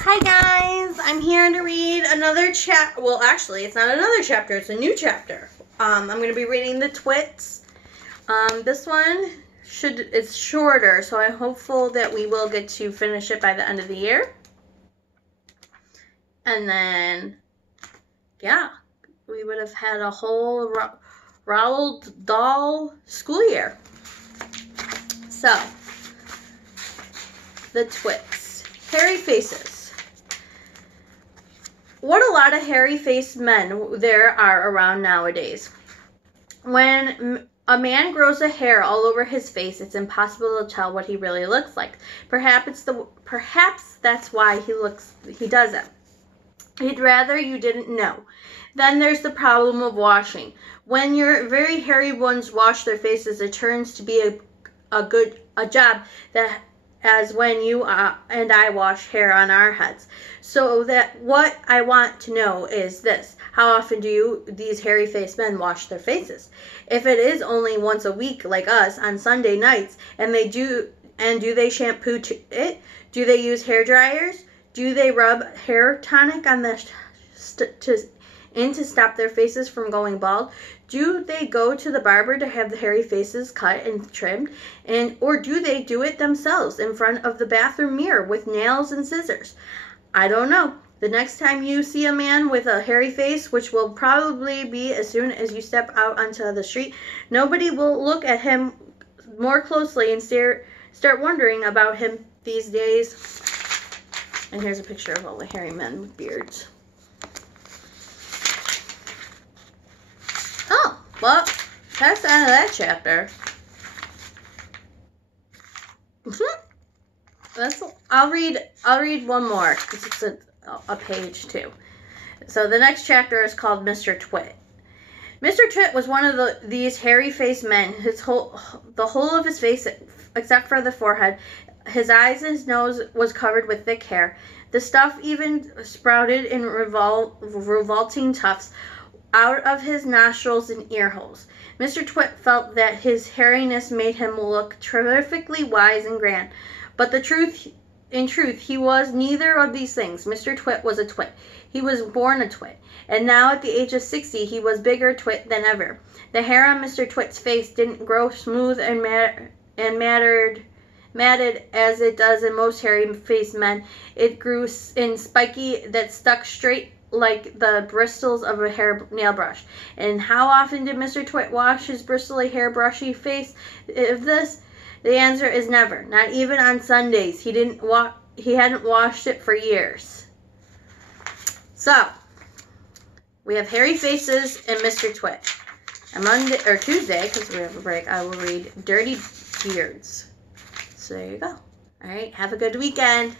Hi guys, I'm here to read another chapter. Well, actually, it's not another chapter, it's a new chapter. I'm going to be reading The Twits. This one it's shorter, so I'm hopeful that we will get to finish it by the end of the year. And then, yeah, we would have had a whole Roald Dahl school year. So, The Twits. Hairy faces. What a lot of hairy-faced men there are around nowadays. When a man grows a hair all over his face, it's impossible to tell what he really looks like. Perhaps that's why he does it. He'd rather you didn't know. Then there's the problem of washing. When your very hairy ones wash their faces, it turns to be a job that as when you and I wash hair on our heads. So that what I want to know is this: how often do these hairy-faced men wash their faces? If it is only once a week, like us on Sunday nights, do they shampoo it? Do they use hair dryers? Do they rub hair tonic on to stop their faces from going bald? Do they go to the barber to have the hairy faces cut and trimmed? Or do they do it themselves in front of the bathroom mirror with nails and scissors? I don't know. The next time you see a man with a hairy face, which will probably be as soon as you step out onto the street, nobody will look at him more closely and start wondering about him these days. And here's a picture of all the hairy men with beards. Oh, well, that's the end of that chapter. I'll read one more because it's a page too. So the next chapter is called Mr. Twit. Mr. Twit was one of these hairy-faced men. The whole of his face, except for the forehead, his eyes and his nose was covered with thick hair. The stuff even sprouted in revolting tufts out of his nostrils and ear holes. Mr. Twit felt that his hairiness made him look terrifically wise and grand. But in truth, he was neither of these things. Mr. Twit was a twit. He was born a twit. And now at the age of 60, he was bigger twit than ever. The hair on Mr. Twit's face didn't grow smooth and matted as it does in most hairy-faced men. It grew in spiky that stuck straight like the bristles of a nail brush. And how often did Mr. Twit wash his bristly hairbrushy face of this? The answer is never. Not even on Sundays. He hadn't washed it for years. So, we have hairy faces and Mr. Twit. On Monday or Tuesday, because we have a break, I will read Dirty Beards. So there you go. All right, have a good weekend.